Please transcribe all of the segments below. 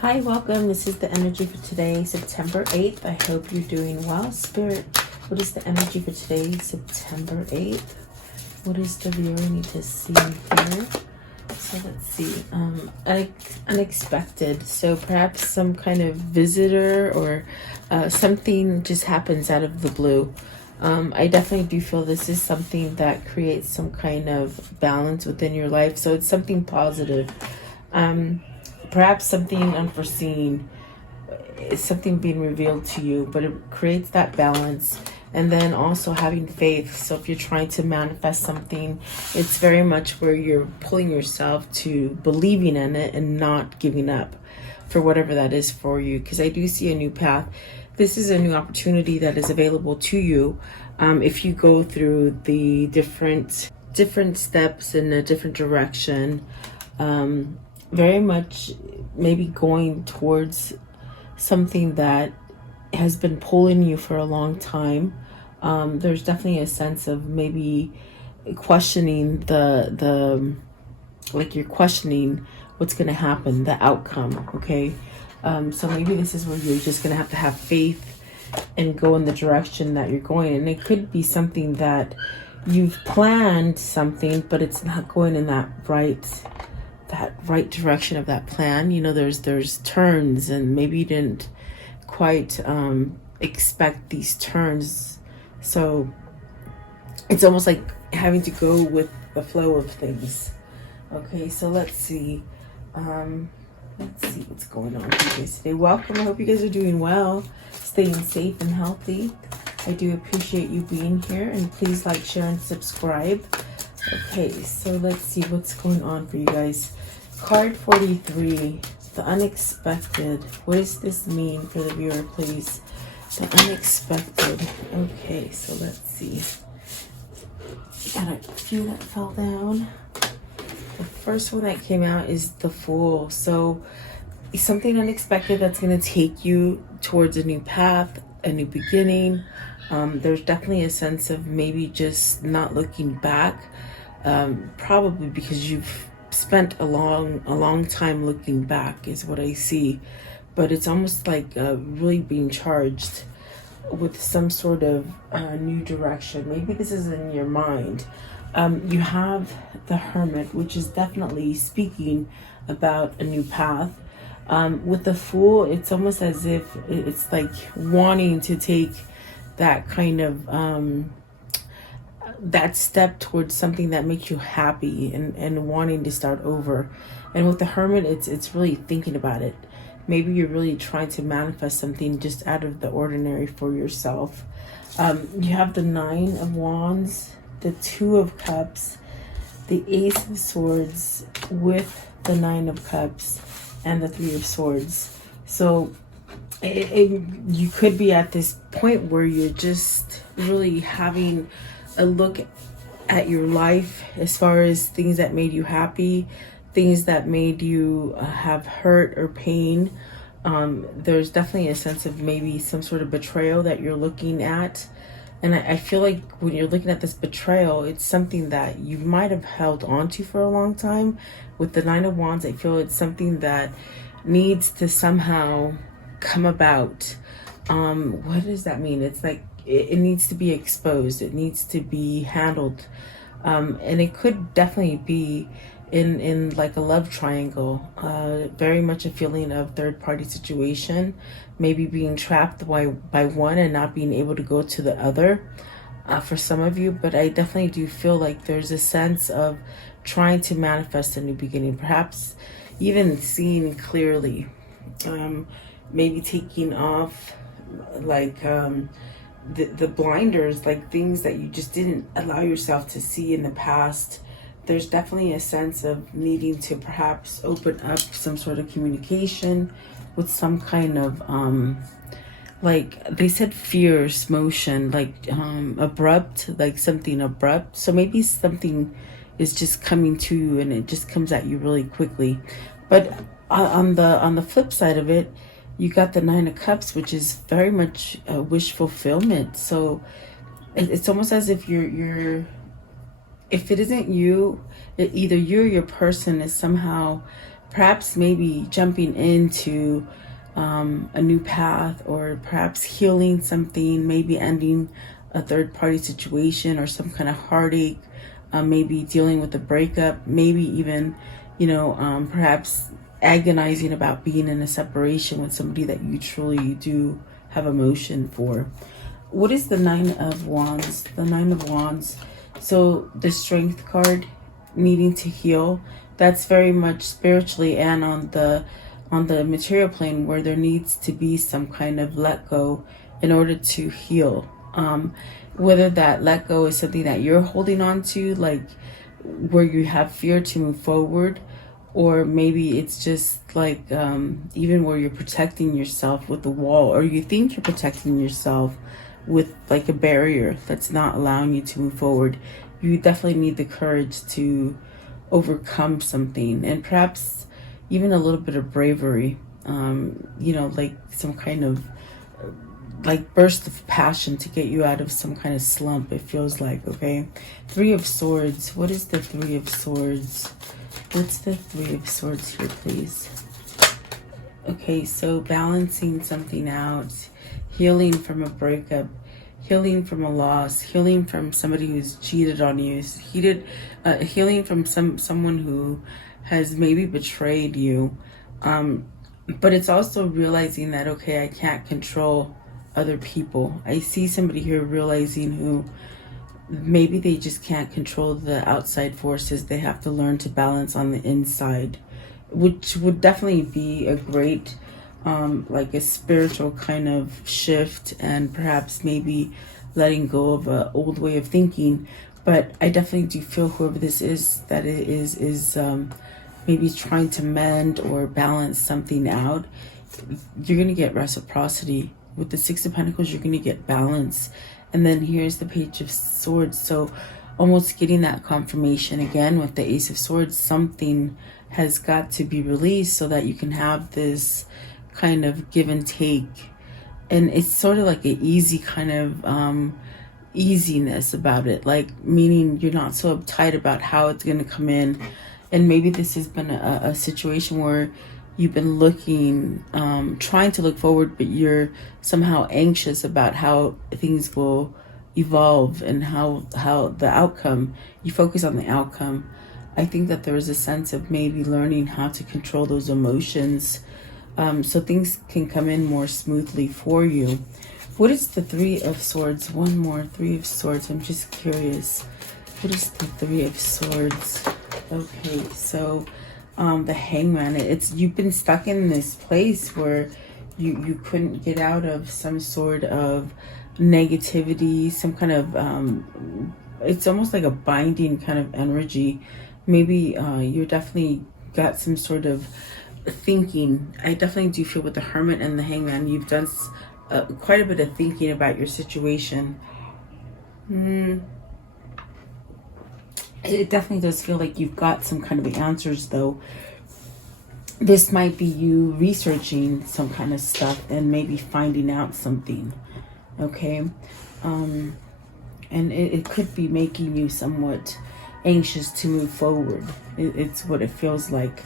Hi, welcome. This is the energy for today, September 8th. I hope you're doing well. Spirit, what is the energy for today, September 8th? What does the viewer need to see here? So let's see. Unexpected. So perhaps some kind of visitor or something just happens out of the blue. I definitely do feel this is something that creates some kind of balance within your life. So it's something positive. Perhaps something unforeseen, is something being revealed to you, but it creates that balance. And then also having faith. So if you're trying to manifest something, it's very much where you're pulling yourself to believing in it and not giving up for whatever that is for you. Because I do see a new path. This is a new opportunity that is available to you if you go through the different steps in a different direction. Very much maybe going towards something that has been pulling you for a long time. There's definitely a sense of maybe questioning like you're questioning what's going to happen, the outcome. Okay. So maybe this is where you're just going to have faith and go in the direction that you're going. And it could be something that you've planned something, but it's not going in that right direction of that plan. You know, there's turns, and maybe you didn't quite expect these turns. So it's almost like having to go with the flow of things. Okay, so let's see what's going on with you guys today. Welcome. I hope you guys are doing well, staying safe and healthy. I do appreciate you being here, and please like, share, and subscribe. Okay, so let's see what's going on for you guys. Card 43, the unexpected. What does this mean for the viewer, please? The unexpected. Okay, so let's see. Got a few that fell down. The first one that came out is the Fool. So something unexpected that's going to take you towards a new path, a new beginning. There's definitely a sense of maybe just not looking back, probably because you've spent a long time looking back is what I see. But it's almost like really being charged with some sort of new direction. Maybe this is in your mind. You have the Hermit, which is definitely speaking about a new path. With the Fool, it's almost as if it's like wanting to take that kind of that step towards something that makes you happy and wanting to start over. And with the Hermit, it's really thinking about it. Maybe you're really trying to manifest something just out of the ordinary for yourself. You have the Nine of Wands, the Two of Cups, the Ace of Swords with the Nine of Cups, and the Three of Swords. So you could be at this point where you're just really having a look at your life as far as things that made you happy, things that made you have hurt or pain. There's definitely a sense of maybe some sort of betrayal that you're looking at. And I feel like when you're looking at this betrayal, it's something that you might have held on to for a long time. With the Nine of Wands, I feel it's something that needs to somehow come about. What does that mean? It's like it needs to be exposed. It needs to be handled. And it could definitely be in like a love triangle. Very much a feeling of third-party situation. Maybe being trapped by one and not being able to go to the other for some of you. But I definitely do feel like there's a sense of trying to manifest a new beginning. Perhaps even seeing clearly. Maybe taking off like the blinders, like things that you just didn't allow yourself to see in the past. There's definitely a sense of needing to perhaps open up some sort of communication with some kind of like they said fierce motion, like abrupt, like something abrupt. So maybe something is just coming to you and it just comes at you really quickly. But on the flip side of it, you got the Nine of Cups, which is very much a wish fulfillment. So it's almost as if you're if it isn't you, either you or your person is somehow perhaps maybe jumping into a new path, or perhaps healing something, maybe ending a third-party situation or some kind of heartache, maybe dealing with a breakup, maybe even, perhaps agonizing about being in a separation with somebody that you truly do have emotion for. What is the Nine of Wands? The Nine of Wands. So the Strength card, needing to heal. That's very much spiritually and on the material plane, where there needs to be some kind of let go in order to heal. Whether that let go is something that you're holding on to, like where you have fear to move forward, or maybe it's just like even where you're protecting yourself with a wall, or you think you're protecting yourself with like a barrier that's not allowing you to move forward. You definitely need the courage to overcome something, and perhaps even a little bit of bravery, like some kind of like burst of passion to get you out of some kind of slump, it feels like. Okay, Three of Swords. What is the Three of Swords? What's the Three of Swords here, please? Okay, so balancing something out, healing from a breakup, healing from a loss, healing from somebody who's cheated on you, healing from someone who has maybe betrayed you. But it's also realizing that, okay, I can't control other people. I see somebody here realizing who maybe they just can't control the outside forces. They have to learn to balance on the inside, which would definitely be a great like a spiritual kind of shift, and perhaps maybe letting go of an old way of thinking. But I definitely do feel whoever this is, that it is maybe trying to mend or balance something out. You're going to get reciprocity. With the Six of Pentacles, you're going to get balance. And then here's the Page of Swords. So almost getting that confirmation again with the Ace of Swords. Something has got to be released so that you can have this kind of give and take. And it's sort of like an easy kind of easiness about it. Like, meaning you're not so uptight about how it's going to come in. And maybe this has been a situation where you've been looking, trying to look forward, but you're somehow anxious about how things will evolve and how the outcome, you focus on the outcome. I think that there is a sense of maybe learning how to control those emotions, so things can come in more smoothly for you. What is the Three of Swords? One more, Three of Swords. I'm just curious. What is the Three of Swords? Okay, so the Hangman. It's you've been stuck in this place where you couldn't get out of some sort of negativity, some kind of it's almost like a binding kind of energy. Maybe you're definitely got some sort of thinking. I definitely do feel with the Hermit and the Hangman, you've done quite a bit of thinking about your situation. It definitely does feel like you've got some kind of answers, though. This might be you researching some kind of stuff and maybe finding out something. Okay, and it could be making you somewhat anxious to move forward. It's what it feels like.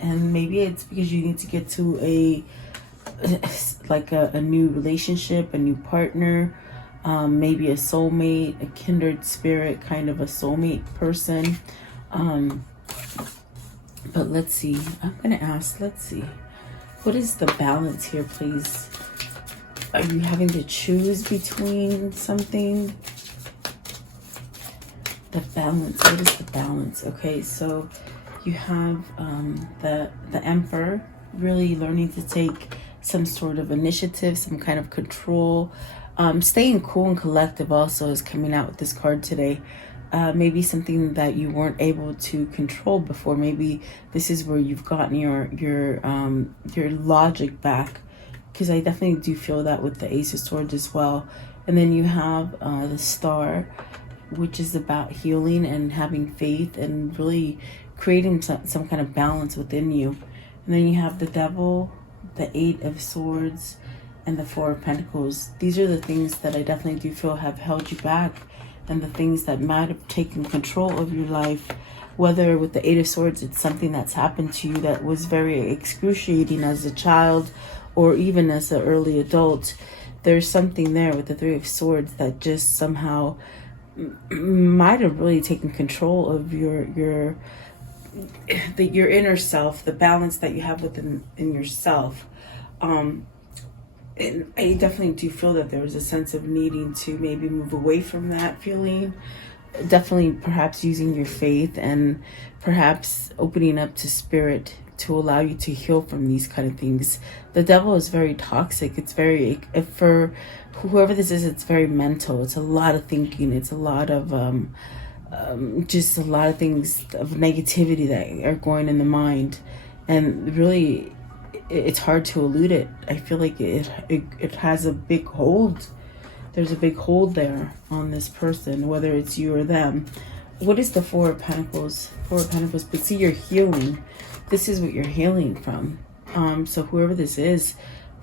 And maybe it's because you need to get to a new relationship, a new partner, maybe a soulmate, a kindred spirit, kind of a soulmate person. But let's see. I'm going to ask, let's see. What is the balance here, please? Are you having to choose between something? The balance. What is the balance? Okay, so you have the Emperor, really learning to take some sort of initiative, some kind of control. Staying cool and collective also is coming out with this card today. Maybe something that you weren't able to control before. Maybe this is where you've gotten your logic back, because I definitely do feel that with the Ace of Swords as well. And then you have the Star, which is about healing and having faith and really creating some kind of balance within you. And then you have the Devil, the Eight of Swords, and the Four of Pentacles. These are the things that I definitely do feel have held you back, and the things that might have taken control of your life. whether with the Eight of Swords, it's something that's happened to you that was very excruciating as a child or even as an early adult. There's something there with the Three of Swords that just somehow might have really taken control of your inner self, the balance that you have within in yourself. And I definitely do feel that there was a sense of needing to maybe move away from that feeling. Definitely perhaps using your faith and perhaps opening up to spirit to allow you to heal from these kind of things. The devil is very toxic. It's very, for whoever this is, it's very mental. It's a lot of thinking. It's a lot of just a lot of things of negativity that are going in the mind, and really it's hard to elude it. I feel like it has a big hold. There's a big hold there on this person, whether it's you or them. What is the Four of Pentacles? Four of Pentacles. But see, you're healing. This is what you're healing from. So whoever this is,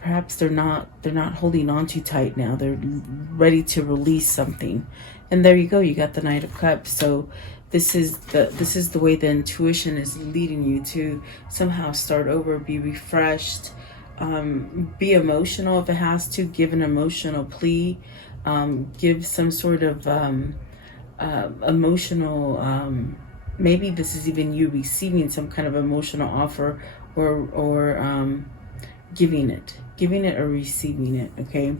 perhaps they're not holding on too tight now. They're ready to release something. And there you go. You got the Knight of Cups. So this is the way the intuition is leading you to somehow start over, be refreshed, be emotional if it has to, give an emotional plea, give some sort of emotional, maybe this is even you receiving some kind of emotional offer, or giving it or receiving it. Okay.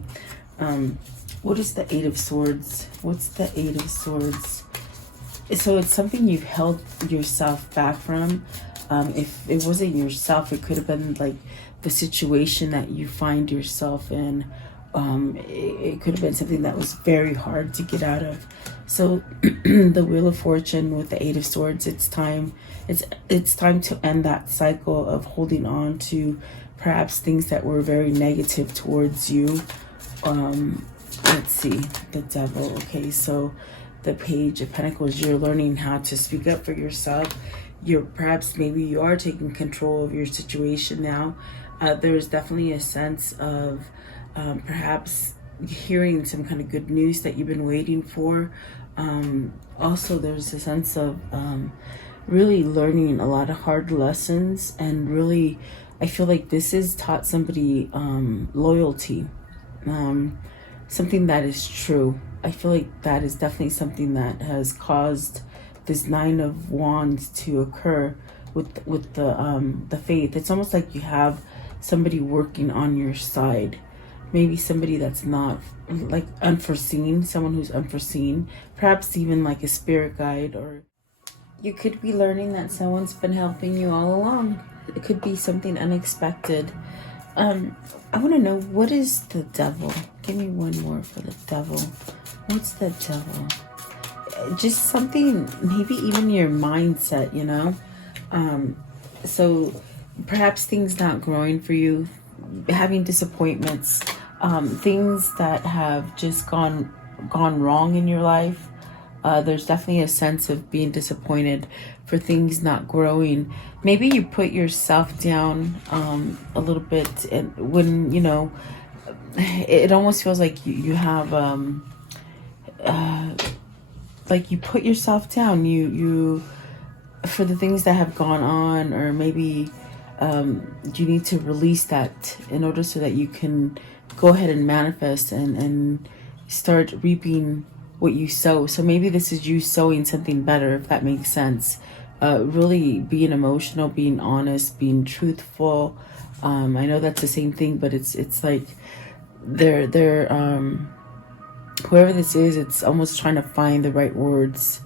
What is the Eight of Swords? What's the Eight of Swords? So it's something you've held yourself back from. If it wasn't yourself, it could have been like the situation that you find yourself in. It could have been something that was very hard to get out of. So the Wheel of Fortune with the Eight of Swords, it's time to end that cycle of holding on to perhaps things that were very negative towards you. Let's see, the Devil. Okay, so the Page of Pentacles, you're learning how to speak up for yourself. Maybe you are taking control of your situation now. There's definitely a sense of perhaps hearing some kind of good news that you've been waiting for. Also, there's a sense of really learning a lot of hard lessons, and really, I feel like this has taught somebody loyalty, something that is true. I feel like that is definitely something that has caused this Nine of Wands to occur with the faith. It's almost like you have somebody working on your side. Maybe somebody that's not like unforeseen, someone who's unforeseen, perhaps even like a spirit guide, or you could be learning that someone's been helping you all along. It could be something unexpected. I want to know, what is the Devil? Give me one more for the Devil. What's the Devil? Just something, maybe even your mindset, you know? So perhaps things not growing for you, having disappointments, things that have just gone wrong in your life. There's definitely a sense of being disappointed for things not growing. Maybe you put yourself down a little bit, and when you know, it almost feels like you have like you put yourself down. You for the things that have gone on, or maybe you need to release that in order so that you can go ahead and manifest and start reaping what you sow. So maybe this is you sowing something better, if that makes sense. Really being emotional, being honest, being truthful. I know that's the same thing, but it's like they're whoever this is, it's almost trying to find the right words.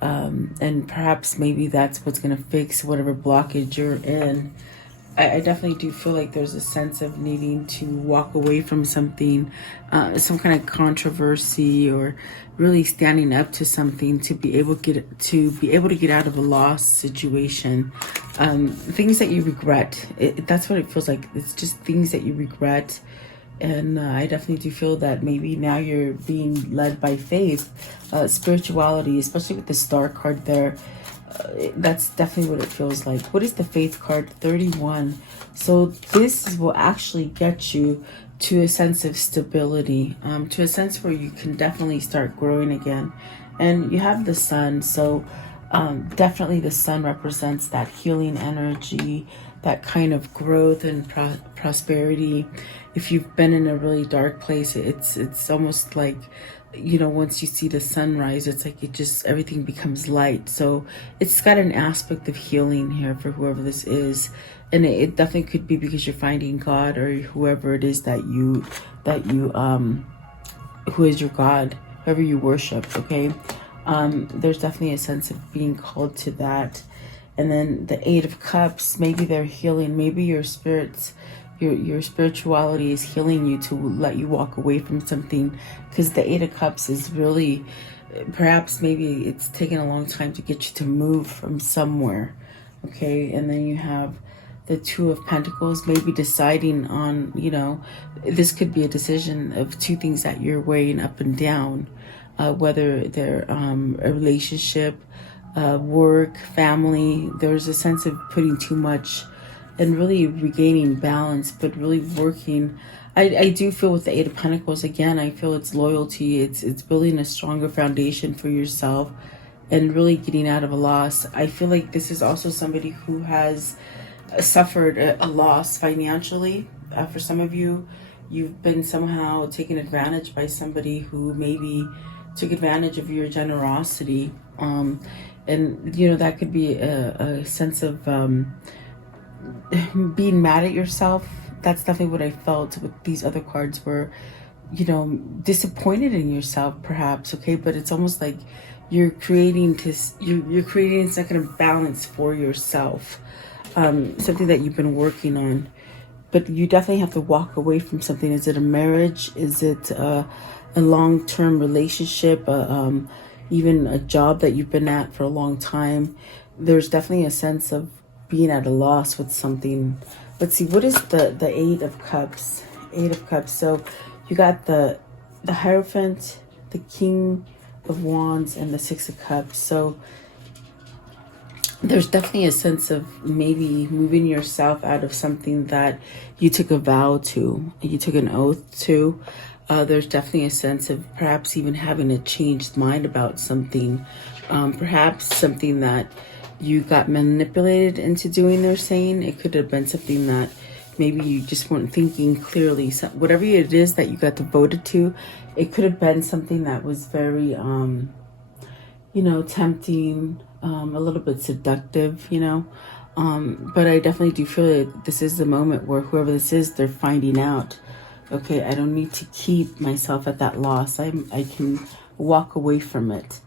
And perhaps maybe that's what's going to fix whatever blockage you're in. I definitely do feel like there's a sense of needing to walk away from something, some kind of controversy, or really standing up to something to be able to get out of a lost situation. Things that you regret. That's what it feels like. It's just things that you regret. And I definitely do feel that maybe now you're being led by faith, spirituality, especially with the Star card there. That's definitely what it feels like. What is the Faith card? 31. So this will actually get you to a sense of stability, to a sense where you can definitely start growing again. And you have the Sun. So Definitely the sun represents that healing energy, that kind of growth and prosperity. If you've been in a really dark place, it's almost like, you know, once you see the sunrise, it's like it just, everything becomes light. So it's got an aspect of healing here for whoever this is. And it definitely could be because you're finding God, or whoever it is that you who is your God, whoever you worship, okay? There's definitely a sense of being called to that. And then the Eight of Cups, maybe they're healing, maybe your spirits, your spirituality is healing you to let you walk away from something, because the Eight of Cups is really, perhaps maybe it's taken a long time to get you to move from somewhere, okay? And then you have the Two of Pentacles, maybe deciding on, you know, this could be a decision of two things that you're weighing up and down, whether they're a relationship, work, family. There's a sense of putting too much and really regaining balance, but really working. I do feel with the Eight of Pentacles, again, I feel it's loyalty. It's building a stronger foundation for yourself and really getting out of a loss. I feel like this is also somebody who has suffered a loss financially. For some of you, you've been somehow taken advantage by somebody who maybe took advantage of your generosity. And, you know, that could be a sense of being mad at yourself. That's definitely what I felt with these other cards, were, you know, disappointed in yourself perhaps, okay? But it's almost like you're creating this, you're creating some kind of balance for yourself, something that you've been working on. But you definitely have to walk away from something. Is it a marriage? Is it a long-term relationship? Even a job that you've been at for a long time? There's definitely a sense of being at a loss with something. Let's see, what is the Eight of Cups? Eight of Cups. So you got the Hierophant, the King of Wands, and the Six of Cups. So there's definitely a sense of maybe moving yourself out of something that you took a vow to, you took an oath to. There's definitely a sense of perhaps even having a changed mind about something. Perhaps something that you got manipulated into doing, they're saying. It could have been something that maybe you just weren't thinking clearly. So whatever it is that you got devoted to, it could have been something that was very, you know, tempting, a little bit seductive, you know. But I definitely do feel that this is the moment where whoever this is, they're finding out, okay, I don't need to keep myself at that loss. I can walk away from it,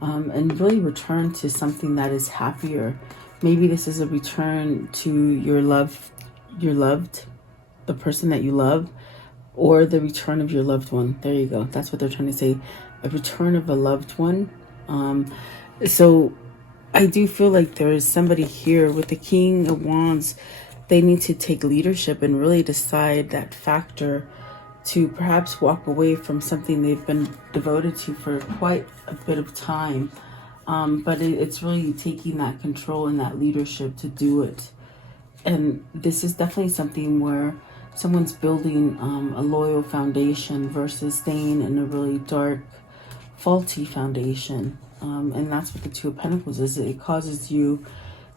and really return to something that is happier. Maybe this is a return to your loved, the person that you love, or the return of your loved one. There you go. That's what they're trying to say. A return of a loved one. So I do feel like there is somebody here with the King of Wands. They need to take leadership and really decide that factor to perhaps walk away from something they've been devoted to for quite a bit of time. But it's really taking that control and that leadership to do it. And this is definitely something where someone's building a loyal foundation versus staying in a really dark, faulty foundation. And that's what the Two of Pentacles is. It causes you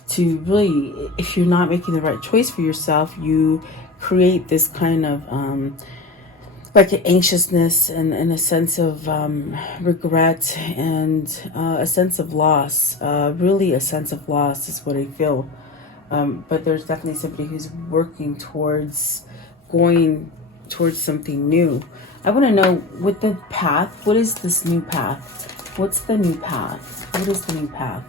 to really, if you're not making the right choice for yourself, you create this kind of like an anxiousness and a sense of regret and a sense of loss. Really a sense of loss is what I feel. But there's definitely somebody who's working towards going towards something new. I want to know, with the path, what is this new path? What's the new path? What is the new path?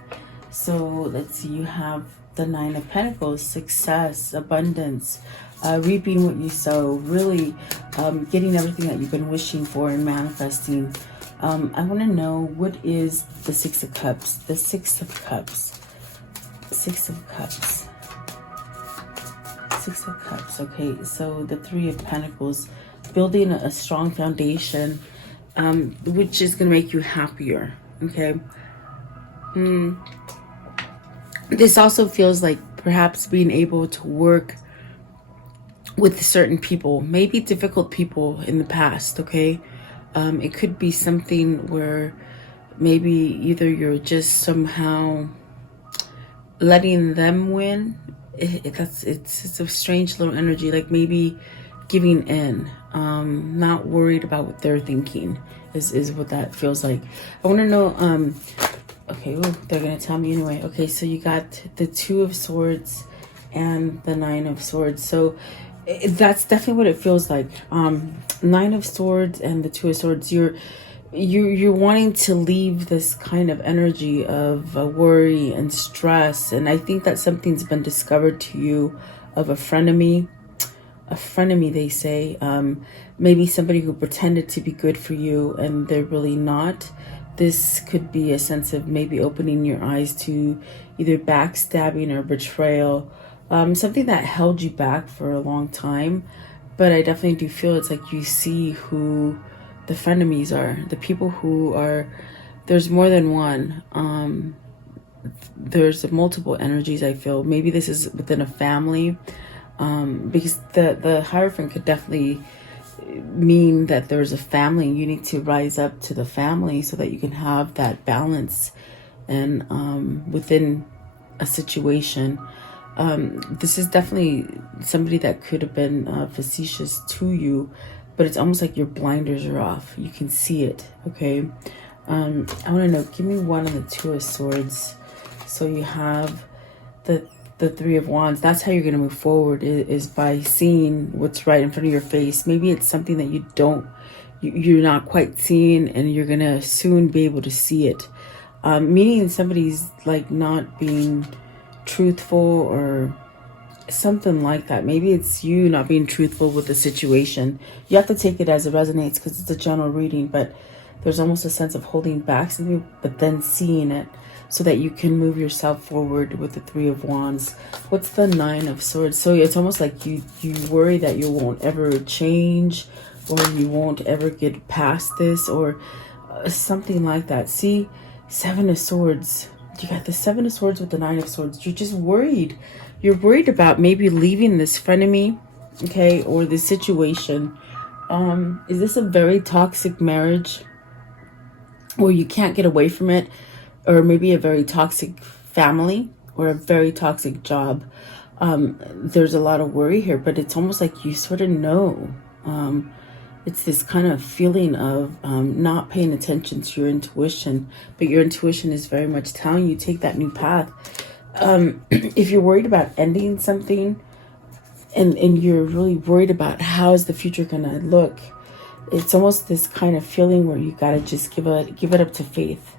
So let's see, you have the Nine of Pentacles, success, abundance, reaping what you sow, really getting everything that you've been wishing for and manifesting. I want to know, what is the Six of Cups? The Six of Cups. Six of Cups. Six of Cups. Okay, so the Three of Pentacles, building a strong foundation, which is going to make you happier. Okay. This also feels like perhaps being able to work with certain people, maybe difficult people in the past. Okay. It could be something where maybe either you're just somehow letting them win. It's a strange little energy, like maybe giving in, not worried about what they're thinking is what that feels like. I want to know, okay, ooh, they're gonna tell me anyway. Okay, so you got the Two of Swords and the Nine of Swords. So that's definitely what it feels like. Nine of Swords and the Two of Swords, you're wanting to leave this kind of energy of worry and stress, and I think that something's been discovered to you of a frenemy, they say. Maybe somebody who pretended to be good for you and they're really not. This could be a sense of maybe opening your eyes to either backstabbing or betrayal, something that held you back for a long time. But I definitely do feel it's like you see who the frenemies are, the people who are, there's more than one. There's multiple energies, I feel. Maybe this is within a family, because the Hierophant could definitely mean that there's a family. You need to rise up to the family so that you can have that balance and within a situation. This is definitely somebody that could have been facetious to you, but it's almost like your blinders are off. You can see it, okay? I want to know, give me one of the Two of Swords. So you have the Three of Wands. That's how you're going to move forward, is by seeing what's right in front of your face. Maybe it's something that you're not quite seeing, and you're going to soon be able to see it. Meaning somebody's like not being truthful or something like that. Maybe it's you not being truthful with the situation. You have to take it as it resonates because it's a general reading, but there's almost a sense of holding back something, but then seeing it so that you can move yourself forward with the Three of Wands. What's the Nine of Swords? So it's almost like you worry that you won't ever change, or you won't ever get past this, or something like that. See, Seven of Swords. You got the Seven of Swords with the Nine of Swords. You're just worried. You're worried about maybe leaving this frenemy, okay, or this situation. Is this a very toxic marriage where you can't get away from it? Or maybe a very toxic family or a very toxic job? There's a lot of worry here, but it's almost like you sort of know. It's this kind of feeling of not paying attention to your intuition, but your intuition is very much telling you take that new path. If you're worried about ending something and you're really worried about how is the future gonna look, it's almost this kind of feeling where you gotta just give it up to faith.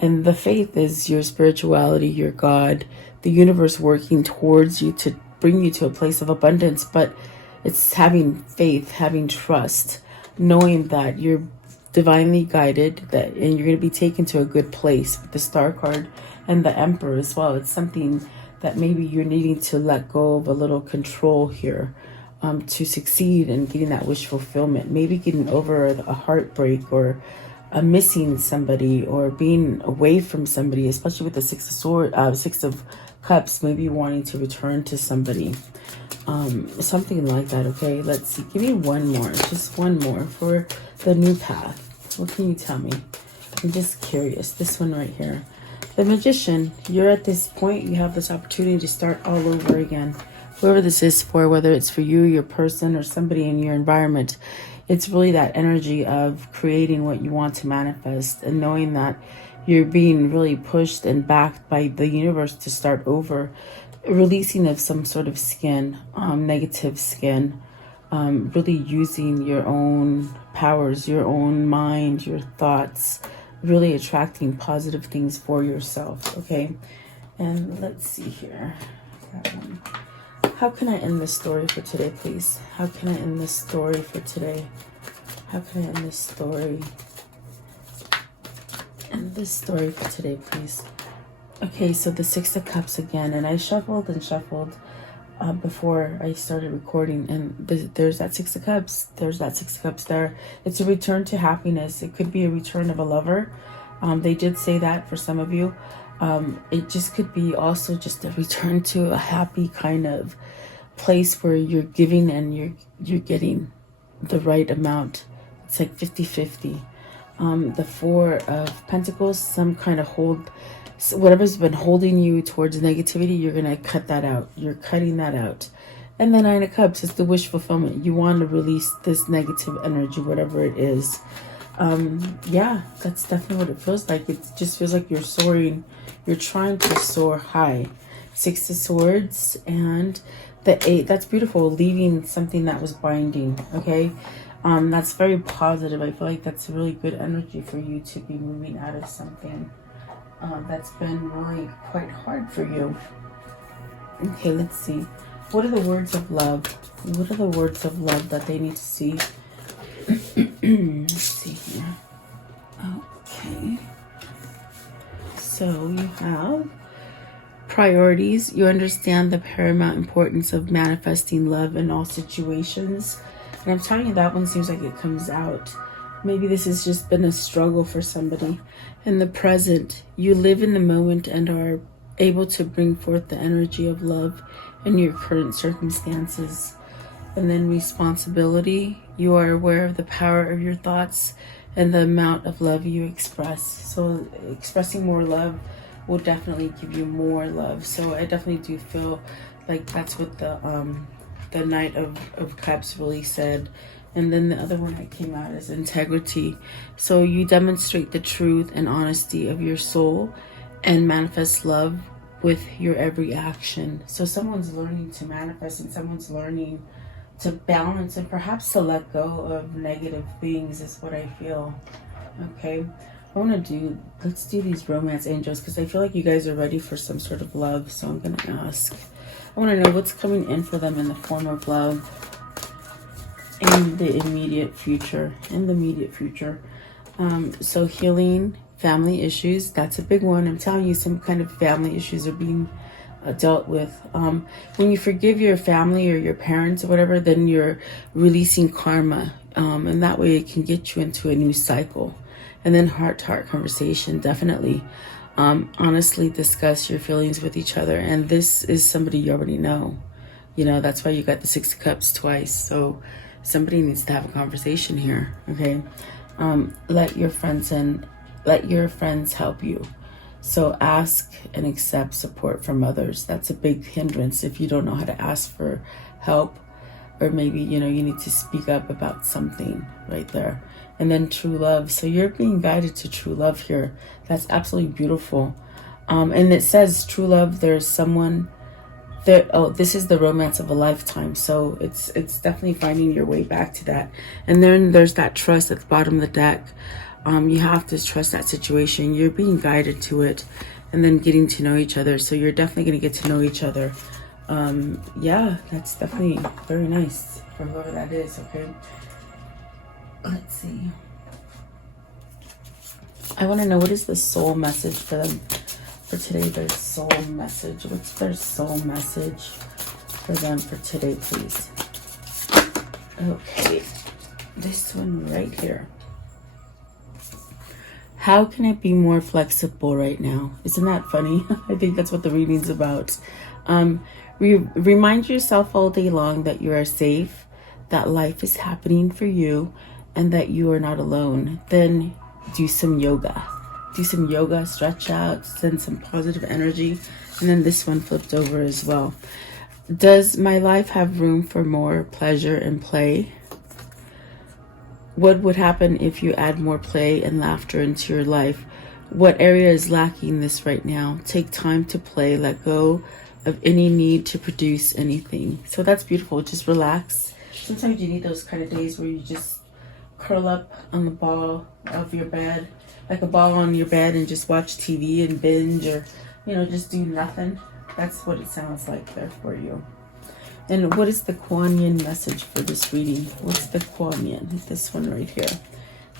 And the faith is your spirituality, your God, the universe working towards you to bring you to a place of abundance. But it's having faith, having trust, knowing that you're divinely guided, and you're going to be taken to a good place with the Star card and the Emperor as well. It's something that maybe you're needing to let go of a little control here, to succeed in getting that wish fulfillment. Maybe getting over a heartbreak, or missing somebody, or being away from somebody, especially with the Six of Cups, maybe wanting to return to somebody. Something like that, okay? Let's see. Give me one more. Just one more for the new path. What can you tell me? I'm just curious. This one right here. The Magician. You're at this point. You have this opportunity to start all over again. Whoever this is for, whether it's for you, your person, or somebody in your environment, it's really that energy of creating what you want to manifest, and knowing that you're being really pushed and backed by the universe to start over. Releasing of some sort of skin, negative skin, really using your own powers, your own mind, your thoughts, really attracting positive things for yourself, okay? And let's see here. That one. How can I end this story for today, please? How can I end this story for today? How can I end this story? End this story for today, please. Okay, so the Six of Cups again, and I shuffled and shuffled before I started recording, and there's that Six of Cups. There's that Six of Cups there. It's a return to happiness. It could be a return of a lover. They did say that for some of you. It just could be also just a return to a happy kind of place where you're giving and you're getting the right amount. It's like 50-50. The Four of Pentacles, some kind of hold, whatever's been holding you towards negativity, you're going to cut that out. You're cutting that out. And the Nine of Cups is the wish fulfillment. You want to release this negative energy, whatever it is. Yeah, that's definitely what it feels like. It just feels like you're soaring. You're trying to soar high. Six of Swords and the Eight. That's beautiful. Leaving something that was binding. Okay. That's very positive. I feel like that's really good energy for you to be moving out of something that's been really quite hard for you. Okay, let's see. What are the words of love? What are the words of love that they need to see? Let's see here. Okay. So you have priorities. You understand the paramount importance of manifesting love in all situations. And I'm telling you, that one seems like it comes out. Maybe this has just been a struggle for somebody. In the present, you live in the moment and are able to bring forth the energy of love in your current circumstances. And then responsibility. You are aware of the power of your thoughts and the amount of love you express. So expressing more love will definitely give you more love. So I definitely do feel like that's what the Knight of Cups really said. And then the other one that came out is integrity. So you demonstrate the truth and honesty of your soul and manifest love with your every action. So someone's learning to manifest and someone's learning to balance and perhaps to let go of negative things is what I feel. Okay. Let's do these romance angels because I feel like you guys are ready for some sort of love. So I'm going to ask. I want to know what's coming in for them in the form of love in the immediate future. So healing, family issues, that's a big one. I'm telling you, some kind of family issues are being dealt with. When you forgive your family or your parents or whatever, then you're releasing karma. And that way it can get you into a new cycle. And then heart-to-heart conversation, definitely. Honestly discuss your feelings with each other. And this is somebody you already know. You know, that's why you got the Six of Cups twice. So somebody needs to have a conversation here, okay? Let your friends help you. So ask and accept support from others. That's a big hindrance if you don't know how to ask for help, or maybe, you know, you need to speak up about something right there. And then true love. So you're being guided to true love here. That's absolutely beautiful. And it says true love, there's someone there. Oh, this is the romance of a lifetime. So it's definitely finding your way back to that. And then there's that trust at the bottom of the deck. You have to trust that situation. You're being guided to it and then getting to know each other. So you're definitely going to get to know each other. Yeah, that's definitely very nice for whoever that is, okay? Let's see. I want to know, what is the soul message for them for today? Their soul message. What's their soul message for them for today, please? Okay. This one right here. How can I be more flexible right now? Isn't that funny? I think that's what the reading's about. Remind yourself all day long that you are safe, that life is happening for you, and that you are not alone. Then do some yoga. Stretch out, send some positive energy. And then this one flipped over as well. Does my life have room for more pleasure and play? What would happen if you add more play and laughter into your life? What area is lacking this right now? Take time to play. Let go of any need to produce anything. So that's beautiful. Just relax. Sometimes you need those kind of days where you just curl up on the ball of your bed, like a ball on your bed, and just watch TV and binge, or, you know, just do nothing. That's what it sounds like there for you. And what is the Kuan Yin message for this reading? What's the Kuan Yin? This one right here.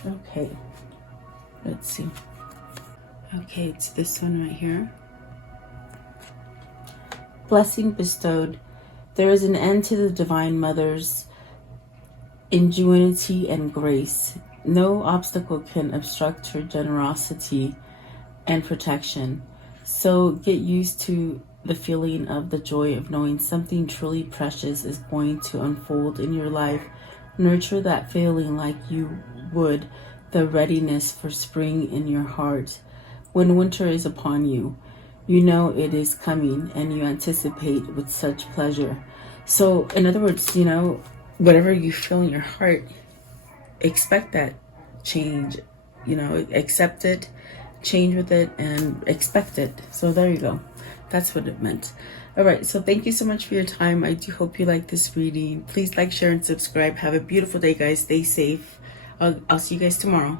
Okay. Let's see. Okay, it's this one right here. Blessing bestowed. There is an end to the Divine Mother's ingenuity and grace. No obstacle can obstruct her generosity and protection. So get used to the feeling of the joy of knowing something truly precious is going to unfold in your life. Nurture that feeling like you would the readiness for spring in your heart. When winter is upon you, you know it is coming and you anticipate with such pleasure. So in other words, you know, whatever you feel in your heart, expect that change, you know, accept it, change with it, and expect it. So there you go. That's what it meant. All right, so thank you so much for your time. I do hope you like this reading. Please like, share, and subscribe. Have a beautiful day, guys. Stay safe. I'll see you guys tomorrow.